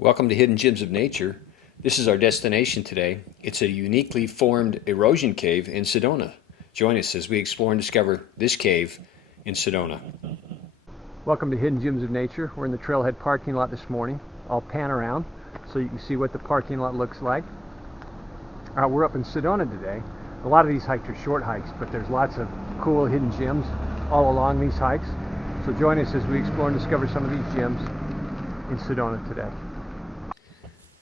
Welcome to Hidden Gems of Nature. This is our destination today. It's a uniquely formed erosion cave in Sedona. Join us as we explore and discover this cave in Sedona. Welcome to Hidden Gems of Nature. We're in the trailhead parking lot this morning. I'll pan around so you can see what the parking lot looks like. We're up in Sedona today. A lot of these hikes are short hikes, but there's lots of cool hidden gems all along these hikes. So join us as we explore and discover some of these gems in Sedona today.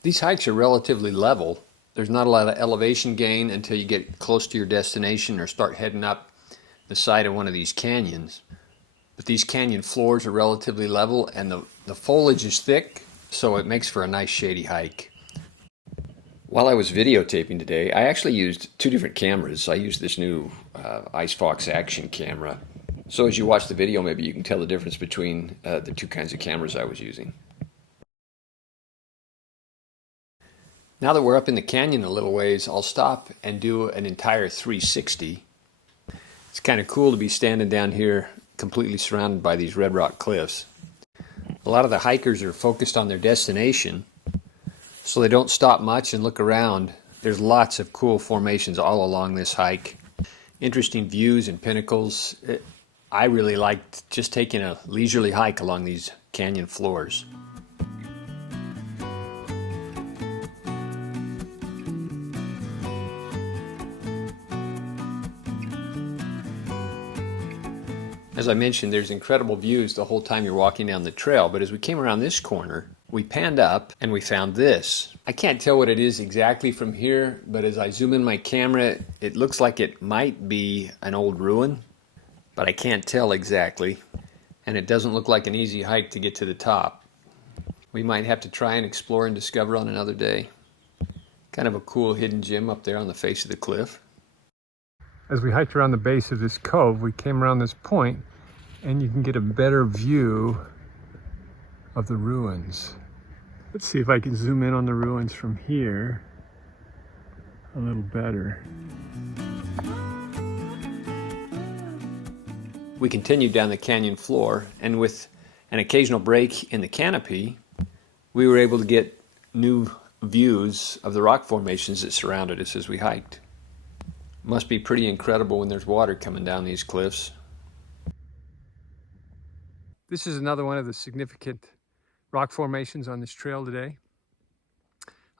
These hikes are relatively level. There's not a lot of elevation gain until you get close to your destination or start heading up the side of one of these canyons. But these canyon floors are relatively level and the foliage is thick, so it makes for a nice shady hike. While I was videotaping today, I actually used two different cameras. I used this new IceFox action camera. So as you watch the video, maybe you can tell the difference between the two kinds of cameras I was using. Now that we're up in the canyon a little ways, I'll stop and do an entire 360. It's kind of cool to be standing down here completely surrounded by these red rock cliffs. A lot of the hikers are focused on their destination, so they don't stop much and look around. There's lots of cool formations all along this hike. Interesting views and pinnacles. I really liked just taking a leisurely hike along these canyon floors. As I mentioned, there's incredible views the whole time you're walking down the trail, but as we came around this corner, we panned up and we found this. I can't tell what it is exactly from here, but as I zoom in my camera, it looks like it might be an old ruin, but I can't tell exactly, and it doesn't look like an easy hike to get to the top. We might have to try and explore and discover on another day. Kind of a cool hidden gem up there on the face of the cliff. As we hiked around the base of this cove, we came around this point and you can get a better view of the ruins. Let's see if I can zoom in on the ruins from here a little better. We continued down the canyon floor, and with an occasional break in the canopy, we were able to get new views of the rock formations that surrounded us as we hiked. Must be pretty incredible when there's water coming down these cliffs. This is another one of the significant rock formations on this trail today.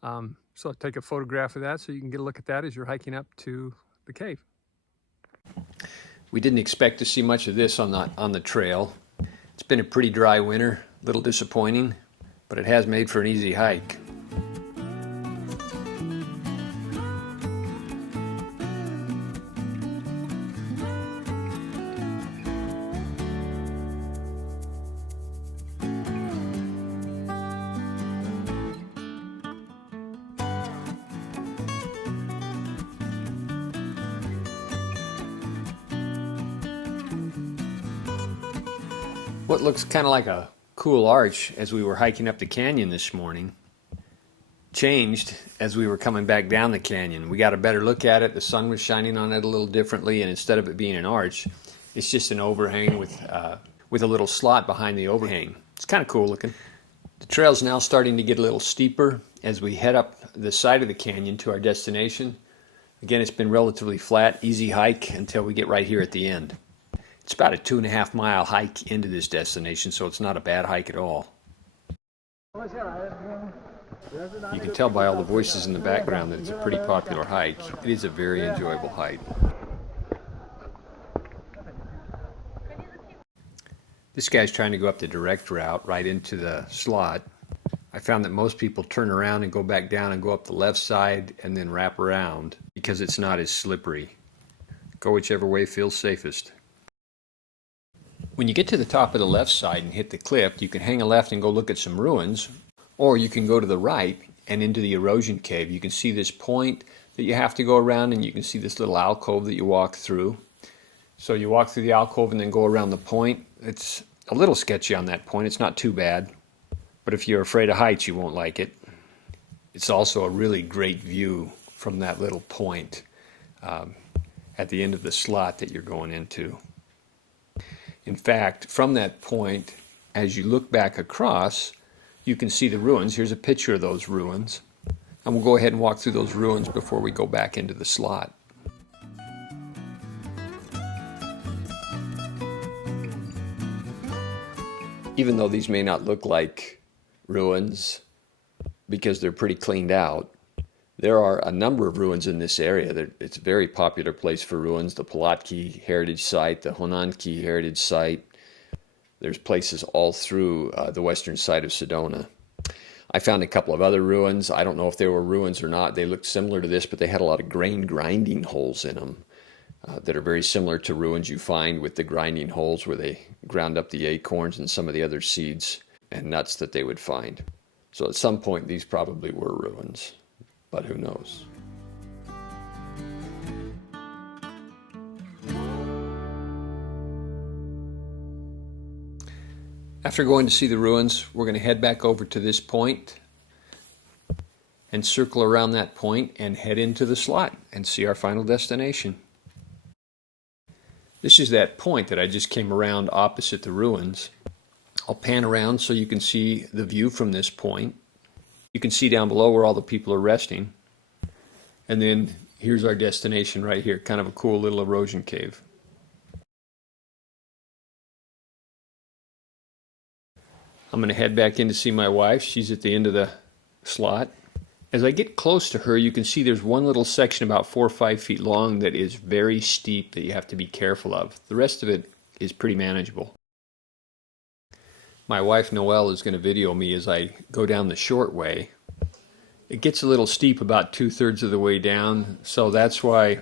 So I'll take a photograph of that so you can get a look at that as you're hiking up to the cave. We didn't expect to see much of this on the trail. It's been a pretty dry winter, a little disappointing, but it has made for an easy hike. What looks kind of like a cool arch as we were hiking up the canyon this morning changed as we were coming back down the canyon. We got a better look at it. The sun was shining on it a little differently, and instead of it being an arch, it's just an overhang with a little slot behind the overhang. It's kind of cool looking. The trail's now starting to get a little steeper as we head up the side of the canyon to our destination. Again, it's been relatively flat, easy hike until we get right here at the end. It's about a 2.5 mile hike into this destination, so it's not a bad hike at all. You can tell by all the voices in the background that it's a pretty popular hike. It is a very enjoyable hike. This guy's trying to go up the direct route right into the slot. I found that most people turn around and go back down and go up the left side and then wrap around because it's not as slippery. Go whichever way feels safest. When you get to the top of the left side and hit the cliff, you can hang a left and go look at some ruins, or you can go to the right and into the erosion cave. You can see this point that you have to go around, and you can see this little alcove that you walk through. So you walk through the alcove and then go around the point. It's a little sketchy on that point. It's not too bad, but if you're afraid of heights, you won't like it. It's also a really great view from that little point at the end of the slot that you're going into. In fact, from that point, as you look back across, you can see the ruins. Here's a picture of those ruins. And we'll go ahead and walk through those ruins before we go back into the slot. Even though these may not look like ruins because they're pretty cleaned out, there are a number of ruins in this area. It's a very popular place for ruins. The Pulaski Heritage Site, the Honanki Heritage Site. There's places all through the western side of Sedona. I found a couple of other ruins. I don't know if they were ruins or not. They looked similar to this, but they had a lot of grain grinding holes in them that are very similar to ruins you find with the grinding holes where they ground up the acorns and some of the other seeds and nuts that they would find. So at some point these probably were ruins, but who knows? After going to see the ruins, we're going to head back over to this point and circle around that point and head into the slot and see our final destination. This is that point that I just came around opposite the ruins. I'll pan around so you can see the view from this point. You can see down below where all the people are resting. And then here's our destination right here, kind of a cool little erosion cave. I'm going to head back in to see my wife. She's at the end of the slot. As I get close to her, you can see there's one little section about 4 or 5 feet long that is very steep that you have to be careful of. The rest of it is pretty manageable. My wife Noelle is going to video me as I go down the short way. It gets a little steep about 2/3 of the way down, so that's why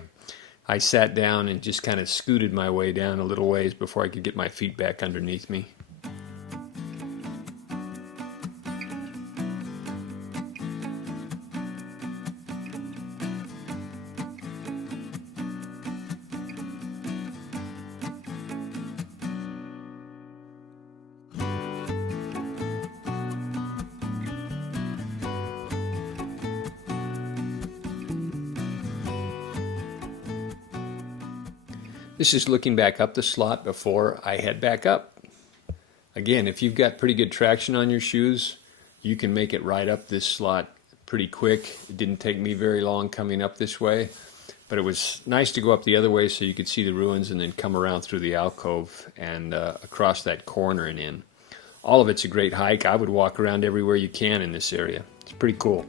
I sat down and just kind of scooted my way down a little ways before I could get my feet back underneath me. This is looking back up the slot before I head back up. Again, if you've got pretty good traction on your shoes, you can make it right up this slot pretty quick. It didn't take me very long coming up this way, but it was nice to go up the other way so you could see the ruins and then come around through the alcove and across that corner and in. All of it's a great hike. I would walk around everywhere you can in this area. It's pretty cool.